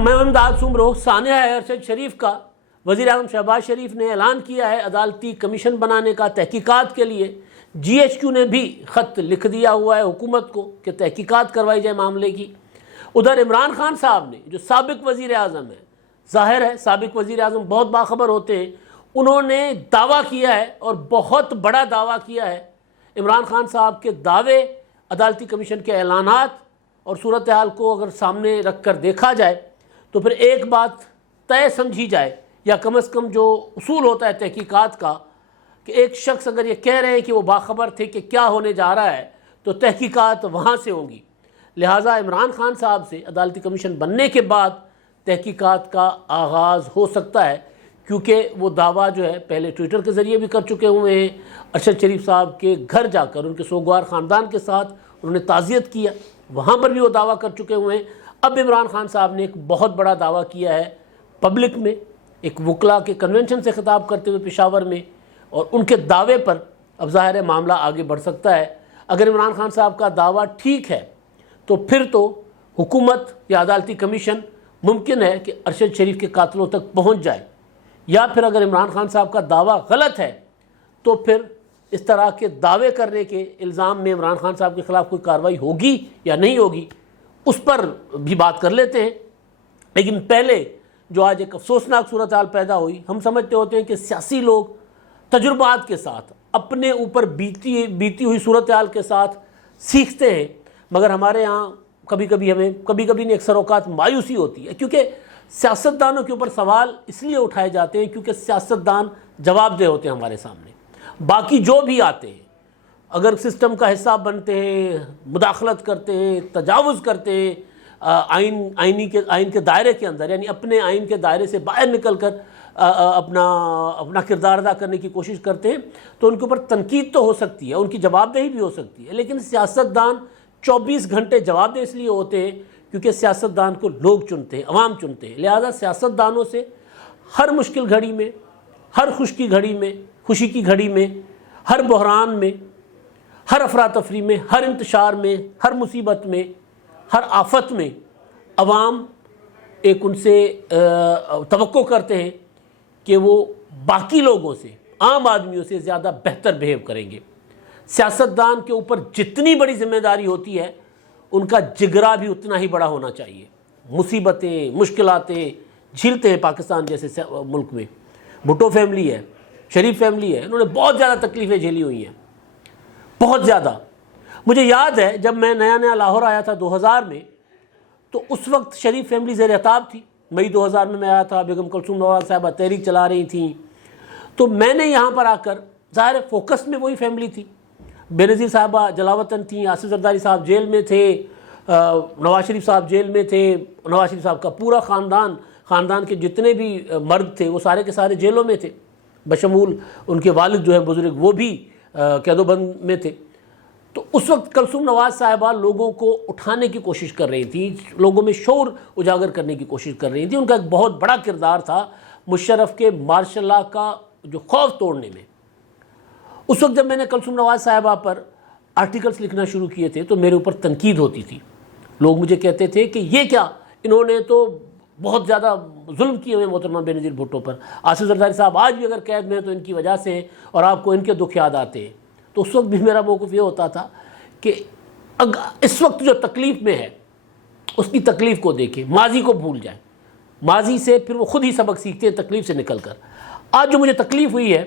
امداد سمرو سانحہ ہے ارشد شریف کا، وزیر اعظم شہباز شریف نے اعلان کیا ہے عدالتی کمیشن بنانے کا تحقیقات کے لیے۔ جی ایچ کیو نے بھی خط لکھ دیا ہوا ہے حکومت کو کہ تحقیقات کروائی جائے معاملے کی۔ ادھر عمران خان صاحب نے جو سابق وزیر اعظم ہے، ظاہر ہے سابق وزیر اعظم بہت باخبر ہوتے ہیں، انہوں نے دعویٰ کیا ہے اور بہت بڑا دعویٰ کیا ہے۔ عمران خان صاحب کے دعوے، عدالتی کمیشن کے اعلانات اور صورتحال کو اگر سامنے رکھ کر دیکھا جائے تو پھر ایک بات طے سمجھی جائے، یا کم از کم جو اصول ہوتا ہے تحقیقات کا، کہ ایک شخص اگر یہ کہہ رہے ہیں کہ وہ باخبر تھے کہ کیا ہونے جا رہا ہے تو تحقیقات وہاں سے ہوں گی۔ لہٰذا عمران خان صاحب سے عدالتی کمیشن بننے کے بعد تحقیقات کا آغاز ہو سکتا ہے، کیونکہ وہ دعویٰ جو ہے پہلے ٹویٹر کے ذریعے بھی کر چکے ہوئے ہیں، ارشد شریف صاحب کے گھر جا کر ان کے سوگوار خاندان کے ساتھ انہوں نے تعزیت کیا، وہاں پر بھی وہ دعویٰ کر چکے ہوئے ہیں۔ اب عمران خان صاحب نے ایک بہت بڑا دعویٰ کیا ہے پبلک میں، ایک وکلاء کے کنونشن سے خطاب کرتے ہوئے پشاور میں، اور ان کے دعوے پر اب ظاہر ہے معاملہ آگے بڑھ سکتا ہے۔ اگر عمران خان صاحب کا دعویٰ ٹھیک ہے تو پھر تو حکومت یا عدالتی کمیشن ممکن ہے کہ ارشد شریف کے قاتلوں تک پہنچ جائے، یا پھر اگر عمران خان صاحب کا دعویٰ غلط ہے تو پھر اس طرح کے دعوے کرنے کے الزام میں عمران خان صاحب کے خلاف کوئی کارروائی ہوگی یا نہیں ہوگی، اس پر بھی بات کر لیتے ہیں۔ لیکن پہلے جو آج ایک افسوسناک صورتحال پیدا ہوئی، ہم سمجھتے ہوتے ہیں کہ سیاسی لوگ تجربات کے ساتھ اپنے اوپر بیتی ہوئی صورتحال کے ساتھ سیکھتے ہیں، مگر ہمارے ہاں کبھی کبھی نہیں اکثر اوقات مایوسی ہوتی ہے، کیونکہ سیاستدانوں کے اوپر سوال اس لیے اٹھائے جاتے ہیں کیونکہ سیاستدان جواب دہ ہوتے ہیں ہمارے سامنے۔ باقی جو بھی آتے ہیں اگر سسٹم کا حصہ بنتے ہیں، مداخلت کرتے ہیں، تجاوز کرتے ہیں آئین کے دائرے کے اندر، یعنی اپنے آئین کے دائرے سے باہر نکل کر اپنا کردار ادا کرنے کی کوشش کرتے ہیں، تو ان کے اوپر تنقید تو ہو سکتی ہے، ان کی جواب دہی بھی ہو سکتی ہے، لیکن سیاستدان 24 گھنٹے جواب دہ اس لیے ہوتے ہیں کیونکہ سیاستدان کو لوگ چنتے ہیں، عوام چنتے ہیں۔ لہذا سیاستدانوں سے ہر مشکل گھڑی میں، ہر خوشی کی گھڑی میں، ہر بحران میں، ہر افراتفری میں، ہر انتشار میں، ہر مصیبت میں، ہر آفت میں عوام ایک ان سے توقع کرتے ہیں کہ وہ باقی لوگوں سے، عام آدمیوں سے زیادہ بہتر بہیو کریں گے۔ سیاستدان کے اوپر جتنی بڑی ذمہ داری ہوتی ہے، ان کا جگرا بھی اتنا ہی بڑا ہونا چاہیے۔ مصیبتیں، مشکلاتیں جھیلتے ہیں پاکستان جیسے ملک میں۔ بھٹو فیملی ہے، شریف فیملی ہے، انہوں نے بہت زیادہ تکلیفیں جھیلی ہوئی ہیں، بہت زیادہ۔ مجھے یاد ہے جب میں نیا لاہور آیا تھا 2000 میں، تو اس وقت شریف فیملی زیر خطاب تھی۔ مئی 2000 میں آیا تھا، بیگم کلثوم نواز صاحبہ تحریک چلا رہی تھیں، تو میں نے یہاں پر آ کر، ظاہر فوکس میں وہی فیملی تھی، بے نظیر صاحبہ جلاوطن تھیں، آصف زرداری صاحب جیل میں تھے، نواز شریف صاحب جیل میں تھے، نواز شریف صاحب کا پورا خاندان کے جتنے بھی مرد تھے وہ سارے کے سارے جیلوں میں تھے، بشمول ان کے والد جو ہے بزرگ وہ بھی قید و بند میں تھے۔ تو اس وقت کلثوم نواز صاحبہ لوگوں کو اٹھانے کی کوشش کر رہی تھی، لوگوں میں شعور اجاگر کرنے کی کوشش کر رہی تھی۔ ان کا ایک بہت بڑا کردار تھا مشرف کے مارشل لا کا جو خوف توڑنے میں۔ اس وقت جب میں نے کلثوم نواز صاحبہ پر آرٹیکلز لکھنا شروع کیے تھے تو میرے اوپر تنقید ہوتی تھی، لوگ مجھے کہتے تھے کہ یہ کیا، انہوں نے تو بہت زیادہ ظلم کیے ہوئے محترمہ بے نظیر بھٹو پر، آصف زرداری صاحب آج بھی اگر قید میں ہیں تو ان کی وجہ سے ہیں اور آپ کو ان کے دکھ یاد آتے ہیں۔ تو اس وقت بھی میرا موقف یہ ہوتا تھا کہ اس وقت جو تکلیف میں ہے اس کی تکلیف کو دیکھیں، ماضی کو بھول جائیں، ماضی سے پھر وہ خود ہی سبق سیکھتے ہیں تکلیف سے نکل کر۔ آج جو مجھے تکلیف ہوئی ہے،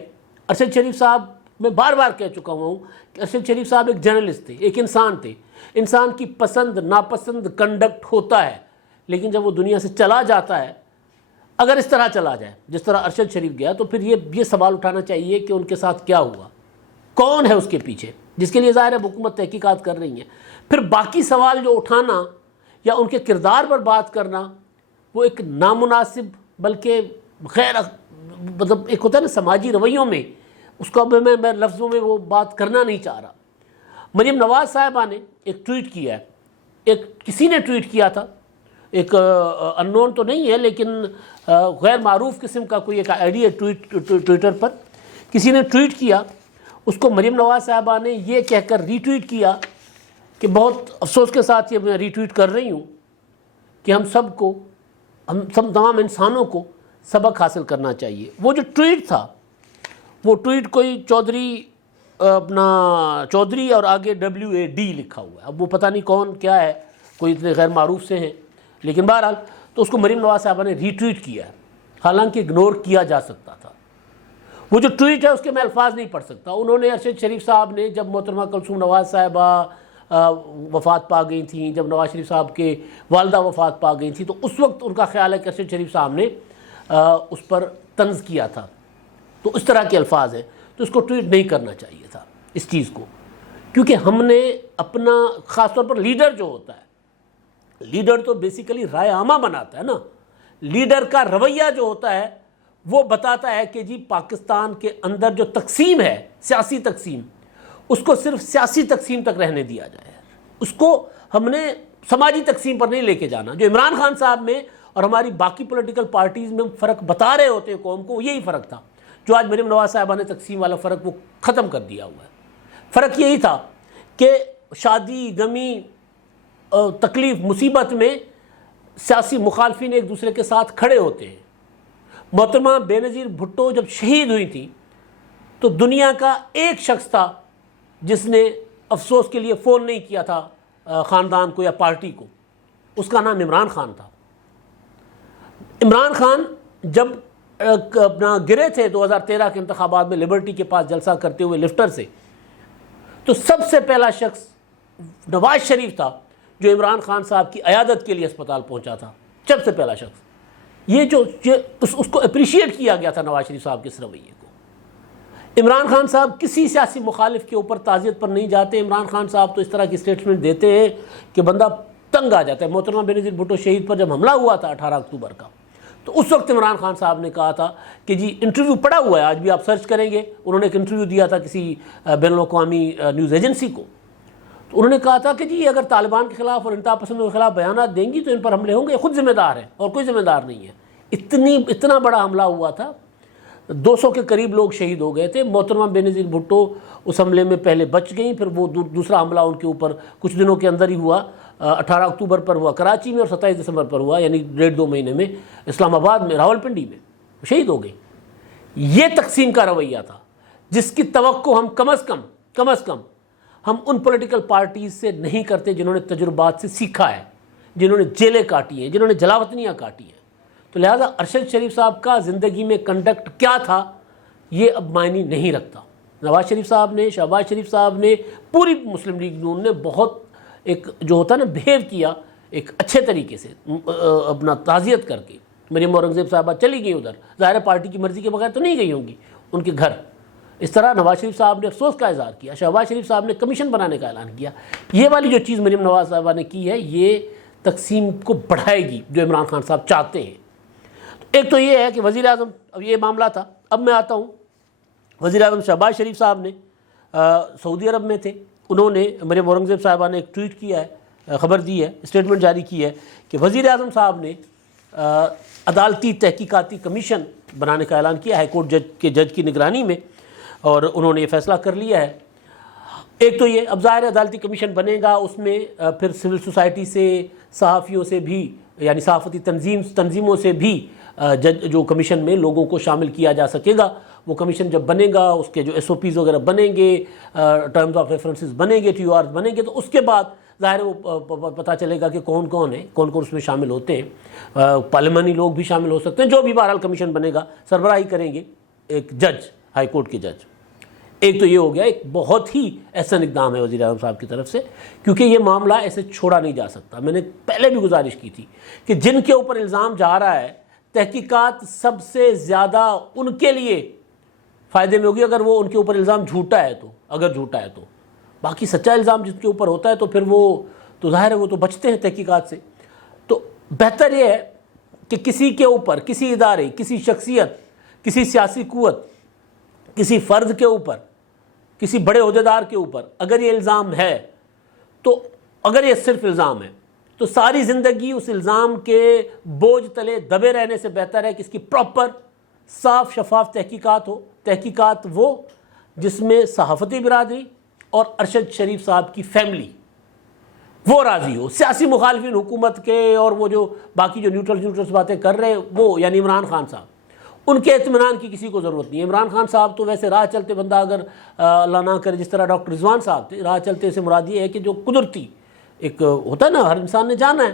ارشد شریف صاحب، میں بار بار کہہ چکا ہوں کہ ارشد شریف صاحب ایک جرنلسٹ تھے، ایک انسان تھے۔ انسان کی پسند ناپسند کنڈکٹ ہوتا ہے، لیکن جب وہ دنیا سے چلا جاتا ہے، اگر اس طرح چلا جائے جس طرح ارشد شریف گیا، تو پھر یہ سوال اٹھانا چاہیے کہ ان کے ساتھ کیا ہوا، کون ہے اس کے پیچھے، جس کے لیے ظاہر ہے حکومت تحقیقات کر رہی ہیں۔ پھر باقی سوال جو اٹھانا یا ان کے کردار پر بات کرنا، وہ ایک نامناسب بلکہ غیر مطلب ایک ہوتا ہے نا سماجی رویوں میں، اس کو اب میں لفظوں میں وہ بات کرنا نہیں چاہ رہا۔ مریم نواز صاحبہ نے ایک ٹویٹ کیا ہے، کسی نے ٹویٹ کیا تھا، ایک ان نون تو نہیں ہے لیکن غیر معروف قسم کا کوئی ایک آئی ڈی ہے ٹویٹر پر، کسی نے ٹویٹ کیا، اس کو مریم نواز صاحبہ نے یہ کہہ کر ری ٹویٹ کیا کہ بہت افسوس کے ساتھ یہ میں ری ٹویٹ کر رہی ہوں کہ ہم سب کو ہم تمام انسانوں کو سبق حاصل کرنا چاہیے۔ وہ جو ٹویٹ تھا، وہ ٹویٹ کوئی چودھری اور آگے WAD لکھا ہوا ہے، اب وہ پتہ نہیں کون کیا ہے، کوئی اتنے غیر معروف سے ہیں، لیکن بہرحال تو اس کو مریم نواز صاحبہ نے ری ٹویٹ کیا ہے، حالانکہ اگنور کیا جا سکتا تھا۔ وہ جو ٹویٹ ہے اس کے میں الفاظ نہیں پڑھ سکتا۔ انہوں نے ارشد شریف صاحب نے جب محترمہ کلثوم نواز صاحبہ وفات پا گئی تھیں، جب نواز شریف صاحب کے والدہ وفات پا گئی تھیں، تو اس وقت ان کا خیال ہے کہ ارشد شریف صاحب نے اس پر طنز کیا تھا، تو اس طرح کے الفاظ ہیں، تو اس کو ٹویٹ نہیں کرنا چاہیے تھا اس چیز کو، کیونکہ ہم نے اپنا، خاص طور پر لیڈر جو ہوتا ہے، لیڈر تو بیسیکلی رائے عامہ بناتا ہے نا، لیڈر کا رویہ جو ہوتا ہے وہ بتاتا ہے کہ جی پاکستان کے اندر جو تقسیم ہے، سیاسی تقسیم، اس کو صرف سیاسی تقسیم تک رہنے دیا جائے، اس کو ہم نے سماجی تقسیم پر نہیں لے کے جانا۔ جو عمران خان صاحب میں اور ہماری باقی پولیٹیکل پارٹیز میں ہم فرق بتا رہے ہوتے ہیں قوم کو، یہی فرق تھا جو آج مریم نواز صاحبہ نے تقسیم والا فرق وہ ختم کر دیا ہوا ہے۔ فرق یہی تھا کہ شادی، غمی، تکلیف، مصیبت میں سیاسی مخالفین ایک دوسرے کے ساتھ کھڑے ہوتے ہیں۔ محترمہ بے نظیر بھٹو جب شہید ہوئی تھی تو دنیا کا ایک شخص تھا جس نے افسوس کے لیے فون نہیں کیا تھا خاندان کو یا پارٹی کو، اس کا نام عمران خان تھا۔ عمران خان جب اپنا گرے تھے 2013 کے انتخابات میں لبرٹی کے پاس جلسہ کرتے ہوئے لفٹر سے، تو سب سے پہلا شخص نواز شریف تھا جو عمران خان صاحب کی عیادت کے لیے اسپتال پہنچا تھا، سب سے پہلا شخص۔ اس کو اپریشیٹ کیا گیا تھا نواز شریف صاحب کے اس رویے کو۔ عمران خان صاحب کسی سیاسی مخالف کے اوپر تعزیت پر نہیں جاتے۔ عمران خان صاحب تو اس طرح کی اسٹیٹمنٹ دیتے ہیں کہ بندہ تنگ آ جاتا ہے۔ محترمہ بے نظیر بھٹو شہید پر جب حملہ ہوا تھا 18 اکتوبر کا، تو اس وقت عمران خان صاحب نے کہا تھا کہ جی انٹرویو پڑا ہوا ہے، آج بھی آپ سرچ کریں گے، انہوں نے ایک انٹرویو دیا تھا کسی بین الاقوامی نیوز ایجنسی کو، تو انہوں نے کہا تھا کہ جی اگر طالبان کے خلاف اور انتہا پسندوں کے خلاف بیانات دیں گی تو ان پر حملے ہوں گے، خود ذمہ دار ہیں اور کوئی ذمہ دار نہیں ہے۔ اتنا بڑا حملہ ہوا تھا، 200 کے قریب لوگ شہید ہو گئے تھے۔ محترمہ بے نظیر بھٹو اس حملے میں پہلے بچ گئیں، پھر وہ دوسرا حملہ ان کے اوپر کچھ دنوں کے اندر ہی ہوا، 18 اکتوبر پر ہوا کراچی میں اور 27 دسمبر پر ہوا، یعنی 1.5-2 مہینے میں اسلام آباد میں، راولپنڈی میں شہید ہو گئی۔ یہ تقسیم کا رویہ تھا جس کی توقع ہم کم از کم ہم ان پولیٹیکل پارٹیز سے نہیں کرتے جنہوں نے تجربات سے سیکھا ہے، جنہوں نے جیلیں کاٹی ہیں، جنہوں نے جلاوطنیاں کاٹی ہیں۔ تو لہٰذا ارشد شریف صاحب کا زندگی میں کنڈکٹ کیا تھا یہ اب معنی نہیں رکھتا۔ نواز شریف صاحب نے، شہباز شریف صاحب نے، پوری مسلم لیگ نون نے بہت ایک جو ہوتا ہے نا بہیو کیا ایک اچھے طریقے سے، اپنا تعزیت کر کے۔ مریم اورنگزیب صاحبہ چلی گئی ادھر، ظاہر پارٹی کی مرضی کے بغیر تو نہیں گئی ہوں گی ان کے گھر۔ اس طرح نواز شریف صاحب نے افسوس کا اظہار کیا، شہباز شریف صاحب نے کمیشن بنانے کا اعلان کیا۔ یہ والی جو چیز مریم نواز صاحبہ نے کی ہے یہ تقسیم کو بڑھائے گی جو عمران خان صاحب چاہتے ہیں۔ ایک تو یہ ہے کہ وزیر اعظم، اب یہ معاملہ تھا، اب میں آتا ہوں وزیر اعظم شہباز شریف صاحب نے سعودی عرب میں تھے، انہوں نے، مریم اورنگزیب صاحبہ نے ایک ٹویٹ کیا ہے، خبر دی ہے، اسٹیٹمنٹ جاری کی ہے کہ وزیر اعظم صاحب نے عدالتی تحقیقاتی کمیشن بنانے کا اعلان کیا ہے کورٹ جج کی نگرانی میں، اور انہوں نے یہ فیصلہ کر لیا ہے۔ ایک تو یہ اب ظاہر عدالتی کمیشن بنے گا، اس میں پھر سول سوسائٹی سے، صحافیوں سے بھی، یعنی صحافتی تنظیموں سے بھی جو کمیشن میں لوگوں کو شامل کیا جا سکے گا۔ وہ کمیشن جب بنے گا، اس کے جو SOPs وغیرہ بنیں گے، ٹرمز آف ریفرنسز بنیں گے، TORs بنیں گے، تو اس کے بعد ظاہر وہ پتہ چلے گا کہ کون کون ہیں، کون کون اس میں شامل ہوتے ہیں۔ پارلیمانی لوگ بھی شامل ہو سکتے ہیں، جو بھی بہرحال کمیشن بنے گا، سربراہی کریں گے ایک جج، ہائی کورٹ کے جج۔ ایک تو یہ ہو گیا، ایک بہت ہی احسن اقدام ہے وزیر اعظم صاحب کی طرف سے، کیونکہ یہ معاملہ ایسے چھوڑا نہیں جا سکتا۔ میں نے پہلے بھی گزارش کی تھی کہ جن کے اوپر الزام جا رہا ہے، تحقیقات سب سے زیادہ ان کے لیے فائدے میں ہوگی اگر وہ ان کے اوپر الزام جھوٹا ہے تو، اگر جھوٹا ہے تو۔ باقی سچا الزام جس کے اوپر ہوتا ہے تو پھر وہ تو ظاہر ہے وہ تو بچتے ہیں تحقیقات سے۔ تو بہتر یہ ہے کہ کسی کے اوپر، کسی ادارے، کسی شخصیت، کسی سیاسی قوت، کسی فرد کے اوپر، کسی بڑے عہدیدار کے اوپر اگر یہ الزام ہے، تو اگر یہ صرف الزام ہے تو ساری زندگی اس الزام کے بوجھ تلے دبے رہنے سے بہتر ہے کہ اس کی پراپر صاف شفاف تحقیقات ہو۔ تحقیقات وہ جس میں صحافتی برادری اور ارشد شریف صاحب کی فیملی وہ راضی ہو، سیاسی مخالفین حکومت کے اور وہ جو باقی جو نیوٹرلس باتیں کر رہے وہ یعنی عمران خان صاحب، ان کے اطمینان کی کسی کو ضرورت نہیں ہے۔ عمران خان صاحب تو ویسے راہ چلتے بندہ، اگر اللہ نہ کرے جس طرح ڈاکٹر رضوان صاحب تھے، راہ چلتے سے مراد یہ ہے کہ جو قدرتی ایک ہوتا ہے نا، ہر انسان نے جانا ہے،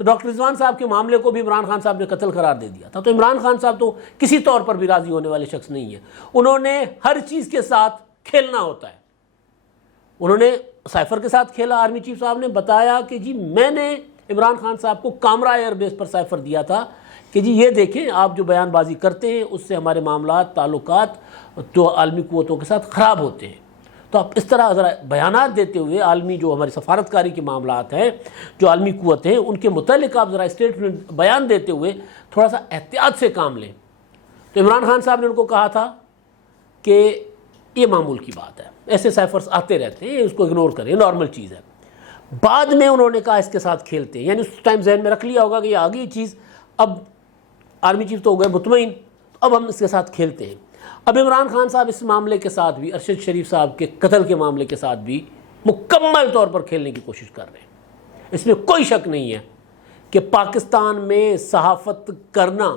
تو ڈاکٹر رضوان صاحب کے معاملے کو بھی عمران خان صاحب نے قتل قرار دے دیا تھا۔ تو عمران خان صاحب تو کسی طور پر بھی راضی ہونے والے شخص نہیں ہیں، انہوں نے ہر چیز کے ساتھ کھیلنا ہوتا ہے۔ انہوں نے سائفر کے ساتھ کھیلا، آرمی چیف صاحب نے بتایا کہ جی میں نے عمران خان صاحب کو کامرا ایئر بیس پر سائفر دیا تھا کہ جی یہ دیکھیں آپ جو بیان بازی کرتے ہیں اس سے ہمارے معاملات تعلقات جو عالمی قوتوں کے ساتھ خراب ہوتے ہیں، تو آپ اس طرح ذرا بیانات دیتے ہوئے عالمی جو ہماری سفارتکاری کے معاملات ہیں، جو عالمی قوتیں ہیں، ان کے متعلق آپ ذرا اسٹیٹمنٹ بیان دیتے ہوئے تھوڑا سا احتیاط سے کام لیں۔ تو عمران خان صاحب نے ان کو کہا تھا کہ یہ معمول کی بات ہے، ایسے سائفرز آتے رہتے ہیں، اس کو اگنور کریں، نارمل چیز ہے۔ بعد میں انہوں نے کہا اس کے ساتھ کھیلتے ہیں، یعنی اس ٹائم ذہن میں رکھ لیا ہوگا کہ یہ آگے یہ چیز، اب آرمی چیف تو ہو گئے مطمئن، اب ہم اس کے ساتھ کھیلتے ہیں۔ اب عمران خان صاحب اس معاملے کے ساتھ بھی، ارشد شریف صاحب کے قتل کے معاملے کے ساتھ بھی مکمل طور پر کھیلنے کی کوشش کر رہے ہیں۔ اس میں کوئی شک نہیں ہے کہ پاکستان میں صحافت کرنا،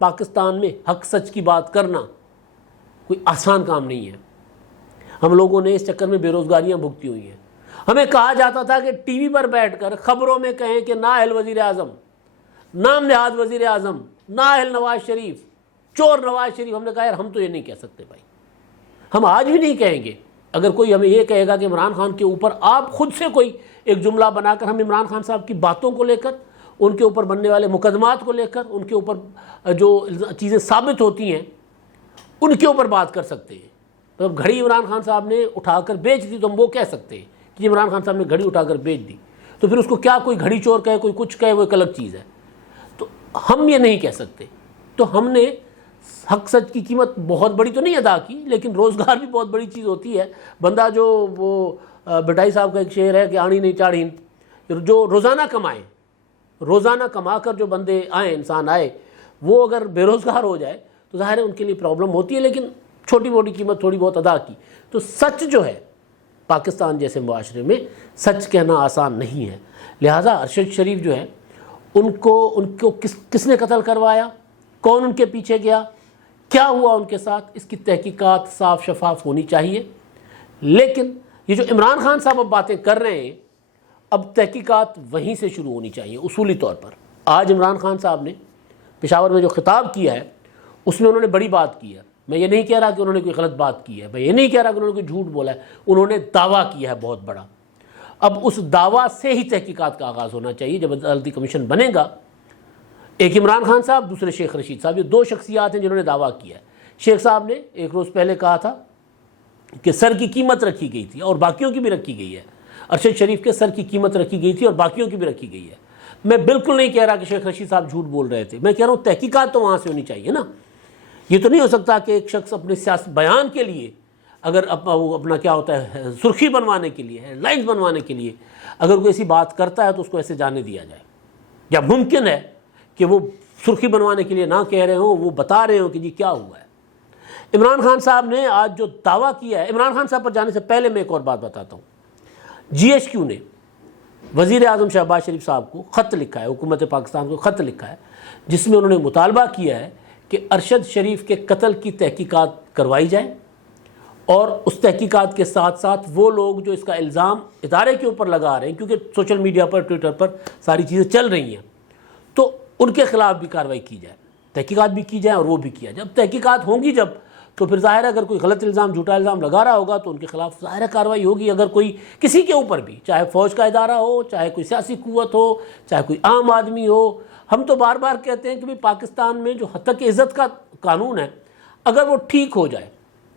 پاکستان میں حق سچ کی بات کرنا کوئی آسان کام نہیں ہے۔ ہم لوگوں نے اس چکر میں بے روزگاریاں بھگتی ہوئی ہیں۔ ہمیں کہا جاتا تھا کہ ٹی وی پر بیٹھ کر خبروں میں کہیں کہ نااہل وزیر اعظم، نام نہاد وزیر اعظم، نااہل نواز شریف، چور نواز شریف۔ ہم نے کہا یار ہم تو یہ نہیں کہہ سکتے بھائی، ہم آج بھی نہیں کہیں گے۔ اگر کوئی ہمیں یہ کہے گا کہ عمران خان کے اوپر آپ خود سے کوئی ایک جملہ بنا کر، ہم عمران خان صاحب کی باتوں کو لے کر، ان کے اوپر بننے والے مقدمات کو لے کر، ان کے اوپر جو چیزیں ثابت ہوتی ہیں ان کے اوپر بات کر سکتے ہیں۔ تو اب گھڑی عمران خان صاحب نے اٹھا کر بیچ دی تو ہم وہ کہہ سکتے ہیں کہ عمران خان صاحب نے گھڑی اٹھا کر بیچ دی، تو پھر اس کو کیا کوئی گھڑی چور کہے، کوئی کچھ کہے، وہ ایک الگ چیز ہے۔ تو ہم یہ نہیں کہہ سکتے۔ تو ہم نے حق سچ کی قیمت بہت بڑی تو نہیں ادا کی، لیکن روزگار بھی بہت بڑی چیز ہوتی ہے۔ بندہ جو وہ بٹائی صاحب کا ایک شعر ہے کہ آڑی نہیں چاڑین، جو روزانہ کمائیں، روزانہ کما کر جو بندے آئیں، انسان آئے، وہ اگر بے روزگار ہو جائے تو ظاہر ہے ان کے لیے پرابلم ہوتی ہے، لیکن چھوٹی موٹی قیمت تھوڑی بہت ادا کی۔ تو سچ جو ہے پاکستان جیسے معاشرے میں سچ کہنا آسان نہیں ہے۔ لہٰذا ارشد شریف جو ہے ان کو کس نے قتل کروایا، کون ان کے پیچھے گیا، کیا ہوا ان کے ساتھ، اس کی تحقیقات صاف شفاف ہونی چاہیے۔ لیکن یہ جو عمران خان صاحب اب باتیں کر رہے ہیں، اب تحقیقات وہیں سے شروع ہونی چاہیے اصولی طور پر۔ آج عمران خان صاحب نے پشاور میں جو خطاب کیا ہے اس میں انہوں نے بڑی بات کی ہے۔ میں یہ نہیں کہہ رہا کہ انہوں نے کوئی غلط بات کی ہے، میں یہ نہیں کہہ رہا کہ انہوں نے کوئی جھوٹ بولا ہے، انہوں نے دعویٰ کیا ہے بہت بڑا۔ اب اس دعویٰ سے ہی تحقیقات کا آغاز ہونا چاہیے۔ جب عدالتی کمیشن بنے گا، ایک عمران خان صاحب، دوسرے شیخ رشید صاحب، یہ دو شخصیات ہیں جنہوں نے دعویٰ کیا ہے۔ شیخ صاحب نے ایک روز پہلے کہا تھا کہ سر کی قیمت رکھی گئی تھی اور باقیوں کی بھی رکھی گئی ہے، ارشد شریف کے سر کی قیمت رکھی گئی تھی اور باقیوں کی بھی رکھی گئی ہے۔ میں بالکل نہیں کہہ رہا کہ شیخ رشید صاحب جھوٹ بول رہے تھے، میں کہہ رہا ہوں تحقیقات تو وہاں سے ہونی چاہیے نا۔ یہ تو نہیں ہو سکتا کہ ایک شخص اپنے سیاسی بیان کے لیے، اگر اپنا کیا ہوتا ہے سرخی بنوانے کے لیے، ہیڈ لائنز بنوانے کے لیے اگر کوئی ایسی بات کرتا ہے تو اس کو ایسے جانے دیا جائے؟ یا ممکن ہے کہ وہ سرخی بنوانے کے لیے نہ کہہ رہے ہوں، وہ بتا رہے ہوں کہ جی کیا ہوا ہے۔ عمران خان صاحب نے آج جو دعویٰ کیا ہے، عمران خان صاحب پر جانے سے پہلے میں ایک اور بات بتاتا ہوں۔ جی ایچ کیو نے وزیر اعظم شہباز شریف صاحب کو خط لکھا ہے، حکومت پاکستان کو خط لکھا ہے، جس میں انہوں نے مطالبہ کیا ہے کہ ارشد شریف کے قتل کی تحقیقات کروائی جائے، اور اس تحقیقات کے ساتھ ساتھ وہ لوگ جو اس کا الزام ادارے کے اوپر لگا رہے ہیں، کیونکہ سوشل میڈیا پر، ٹویٹر پر ساری چیزیں چل رہی ہیں، تو ان کے خلاف بھی کارروائی کی جائے، تحقیقات بھی کی جائے اور وہ بھی کیا جائے۔ جب تحقیقات ہوں گی جب تو پھر ظاہر ہے اگر کوئی غلط الزام، جھوٹا الزام لگا رہا ہوگا تو ان کے خلاف ظاہر ہے کارروائی ہوگی۔ اگر کوئی کسی کے اوپر بھی، چاہے فوج کا ادارہ ہو، چاہے کوئی سیاسی قوت ہو، چاہے کوئی عام آدمی ہو، ہم تو بار بار کہتے ہیں کہ بھی پاکستان میں جو حد تک عزت کا قانون ہے، اگر وہ ٹھیک ہو جائے،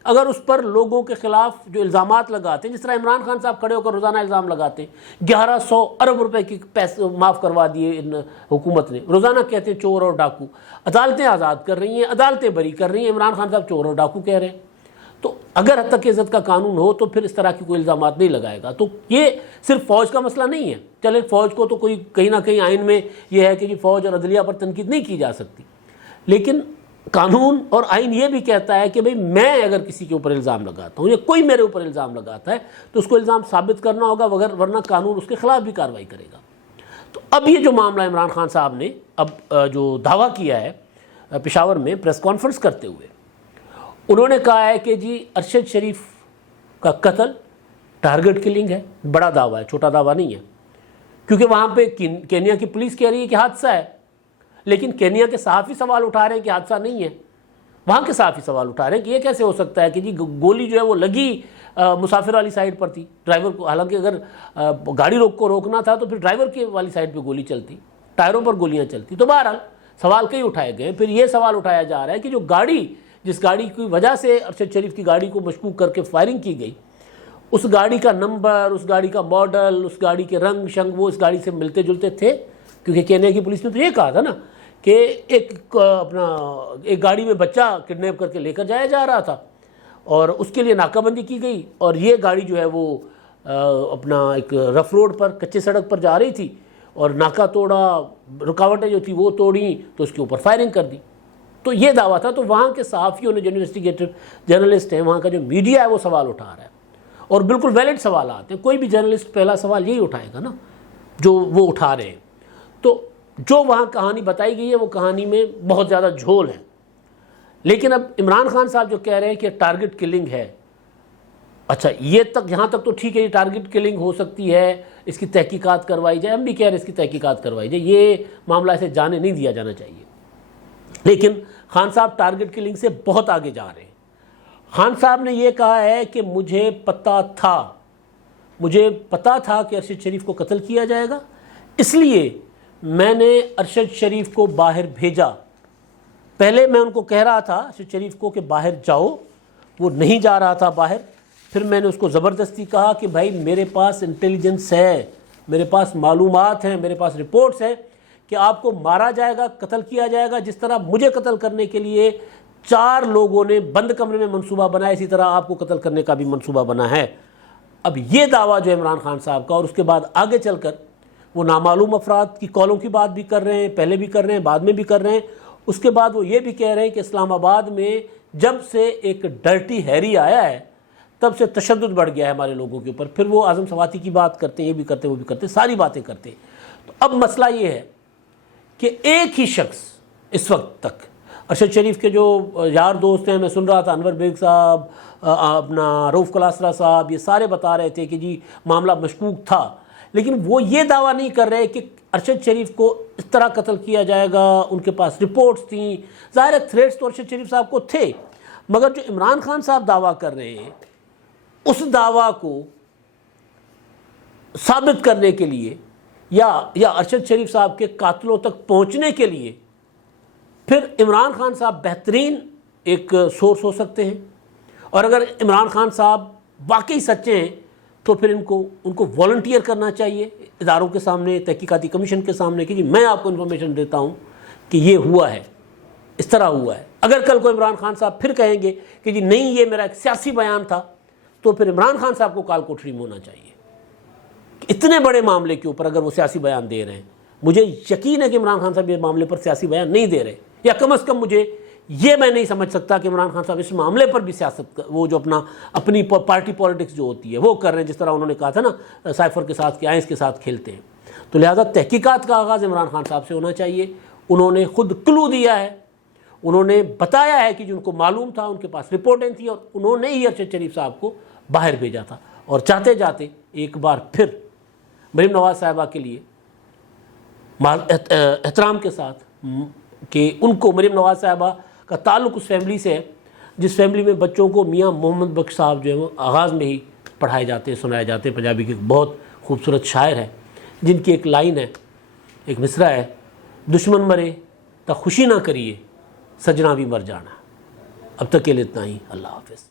اگر اس پر لوگوں کے خلاف جو الزامات لگاتے ہیں، جس طرح عمران خان صاحب کھڑے ہو کر روزانہ الزام لگاتے ہیں، 1100 ارب روپے کی پیسے معاف کروا دیے ان حکومت نے، روزانہ کہتے ہیں چور اور ڈاکو، عدالتیں آزاد کر رہی ہیں، عدالتیں بری کر رہی ہیں، عمران خان صاحب چور اور ڈاکو کہہ رہے ہیں، تو اگر حد تک عزت کا قانون ہو تو پھر اس طرح کی کوئی الزامات نہیں لگائے گا۔ تو یہ صرف فوج کا مسئلہ نہیں ہے، چلے فوج کو تو کوئی کہیں نہ کہیں آئین میں یہ ہے کہ جی فوج اور عدلیہ پر تنقید نہیں کی جا سکتی، لیکن قانون اور آئین یہ بھی کہتا ہے کہ بھئی میں اگر کسی کے اوپر الزام لگاتا ہوں یا کوئی میرے اوپر الزام لگاتا ہے تو اس کو الزام ثابت کرنا ہوگا، ورنہ قانون اس کے خلاف بھی کارروائی کرے گا۔ تو اب یہ جو معاملہ عمران خان صاحب نے اب جو دعویٰ کیا ہے پشاور میں پریس کانفرنس کرتے ہوئے، انہوں نے کہا ہے کہ جی ارشد شریف کا قتل ٹارگٹ کلنگ ہے۔ بڑا دعویٰ ہے، چھوٹا دعویٰ نہیں ہے، کیونکہ وہاں پہ کینیا کی پولیس کہہ رہی ہے کہ حادثہ ہے، لیکن کینیا کے صحافی سوال اٹھا رہے ہیں کہ حادثہ نہیں ہے۔ وہاں کے صحافی سوال اٹھا رہے ہیں کہ یہ کیسے ہو سکتا ہے کہ جی گولی جو ہے وہ لگی مسافر والی سائڈ پر تھی، ڈرائیور کو، حالانکہ اگر گاڑی کو روکنا تھا تو پھر ڈرائیور کی والی سائڈ پہ گولی چلتی، ٹائروں پر گولیاں چلتی۔ تو بہرحال سوال کئی اٹھائے گئے۔ پھر یہ سوال اٹھایا جا رہا ہے کہ جو گاڑی، جس گاڑی کی وجہ سے ارشد شریف کی گاڑی کو مشکوک کر کے فائرنگ کی گئی، اس گاڑی کا نمبر، اس گاڑی کا ماڈل، اس گاڑی کے رنگ شنگ وہ اس گاڑی سے ملتے جلتے تھے، کیونکہ کینیا کی پولیس نے تو یہ کہا تھا نا کہ ایک گاڑی میں بچہ کڈنیپ کر کے لے کر جایا جا رہا تھا اور اس کے لیے ناکہ بندی کی گئی، اور یہ گاڑی جو ہے وہ اپنا ایک رف روڈ پر، کچے سڑک پر جا رہی تھی اور ناکہ توڑا، رکاوٹیں جو تھی وہ توڑیں تو اس کے اوپر فائرنگ کر دی۔ تو یہ دعویٰ تھا۔ تو وہاں کے صحافیوں نے، جو انویسٹیگیٹر جرنلسٹ ہیں، وہاں کا جو میڈیا ہے وہ سوال اٹھا رہا ہے، اور بالکل ویلڈ سوالات ہیں۔ کوئی بھی جرنلسٹ پہلا سوال یہی اٹھائے گا نا جو وہ اٹھا رہے ہیں۔ تو جو وہاں کہانی بتائی گئی ہے وہ کہانی میں بہت زیادہ جھول ہے، لیکن اب عمران خان صاحب جو کہہ رہے ہیں کہ ٹارگٹ کلنگ ہے، اچھا یہ تک، یہاں تک تو ٹھیک ہے، یہ ٹارگٹ کلنگ ہو سکتی ہے، اس کی تحقیقات کروائی جائے، ہم بھی کہہ رہے ہیں اس کی تحقیقات کروائی جائے، یہ معاملہ ایسے جانے نہیں دیا جانا چاہیے۔ لیکن خان صاحب ٹارگٹ کلنگ سے بہت آگے جا رہے ہیں۔ خان صاحب نے یہ کہا ہے کہ مجھے پتہ تھا کہ ارشد شریف کو قتل کیا جائے گا، اس لیے میں نے ارشد شریف کو باہر بھیجا۔ پہلے میں ان کو کہہ رہا تھا ارشد شریف کو کہ باہر جاؤ، وہ نہیں جا رہا تھا باہر۔ پھر میں نے اس کو زبردستی کہا کہ بھائی میرے پاس انٹیلیجنس ہے، میرے پاس معلومات ہیں، میرے پاس رپورٹس ہیں کہ آپ کو مارا جائے گا، قتل کیا جائے گا۔ جس طرح مجھے قتل کرنے کے لیے 4 لوگوں نے بند کمرے میں منصوبہ بنایا، اسی طرح آپ کو قتل کرنے کا بھی منصوبہ بنا ہے۔ اب یہ دعویٰ جو عمران خان صاحب کا، اور اس کے بعد آگے چل کر وہ نامعلوم افراد کی کالوں کی بات بھی کر رہے ہیں، پہلے بھی کر رہے ہیں، بعد میں بھی کر رہے ہیں۔ اس کے بعد وہ یہ بھی کہہ رہے ہیں کہ اسلام آباد میں جب سے ایک ڈرٹی ہیری آیا ہے تب سے تشدد بڑھ گیا ہے ہمارے لوگوں کے اوپر۔ پھر وہ اعظم سواتی کی بات کرتے ہیں، یہ بھی کرتے ہیں، وہ بھی کرتے ہیں، ساری باتیں کرتے ہیں۔ تو اب مسئلہ یہ ہے کہ ایک ہی شخص اس وقت تک، ارشد شریف کے جو یار دوست ہیں، میں سن رہا تھا انور بیگ صاحب، اپنا رؤف کلاسرا صاحب، یہ سارے بتا رہے تھے کہ جی معاملہ مشکوک تھا، لیکن وہ یہ دعویٰ نہیں کر رہے کہ ارشد شریف کو اس طرح قتل کیا جائے گا۔ ان کے پاس رپورٹس تھیں، ظاہر ہے تھریٹس تو ارشد شریف صاحب کو تھے، مگر جو عمران خان صاحب دعویٰ کر رہے ہیں اس دعویٰ کو ثابت کرنے کے لیے یا ارشد شریف صاحب کے قاتلوں تک پہنچنے کے لیے پھر عمران خان صاحب بہترین ایک سورس ہو سکتے ہیں۔ اور اگر عمران خان صاحب واقعی سچے ہیں تو پھر ان کو والنٹیئر کرنا چاہیے اداروں کے سامنے، تحقیقاتی کمیشن کے سامنے، کہ جی میں آپ کو انفارمیشن دیتا ہوں کہ یہ ہوا ہے، اس طرح ہوا ہے۔ اگر کل کو عمران خان صاحب پھر کہیں گے کہ جی نہیں یہ میرا ایک سیاسی بیان تھا، تو پھر عمران خان صاحب کو کال کوٹری میں ہونا چاہیے۔ اتنے بڑے معاملے کے اوپر اگر وہ سیاسی بیان دے رہے ہیں، مجھے یقین ہے کہ عمران خان صاحب اس معاملے پر سیاسی بیان نہیں دے رہے، یا کم از کم مجھے یہ میں نہیں سمجھ سکتا کہ عمران خان صاحب اس معاملے پر بھی سیاست، وہ جو اپنی پارٹی پالیٹکس جو ہوتی ہے وہ کر رہے ہیں، جس طرح انہوں نے کہا تھا نا سائفر کے ساتھ کہ آئنس کے ساتھ کھیلتے ہیں۔ تو لہذا تحقیقات کا آغاز عمران خان صاحب سے ہونا چاہیے۔ انہوں نے خود کلو دیا ہے، انہوں نے بتایا ہے کہ جو ان کو معلوم تھا، ان کے پاس رپورٹیں تھیں، اور انہوں نے ہی ارشد شریف صاحب کو باہر بھیجا تھا۔ اور چاہتے جاتے ایک بار پھر مریم نواز صاحبہ کے لیے احترام کے ساتھ کہ ان کو، مریم نواز صاحبہ کا تعلق اس فیملی سے ہے جس فیملی میں بچوں کو میاں محمد بخش صاحب جو ہے وہ آغاز میں ہی پڑھائے جاتے ہیں، سنائے جاتے ہیں۔ پنجابی کے بہت خوبصورت شاعر ہیں جن کی ایک لائن ہے، ایک مصرع ہے، دشمن مرے تا خوشی نہ کریے، سجنا بھی مر جانا۔ اب تک کے لیے اتنا ہی، اللہ حافظ۔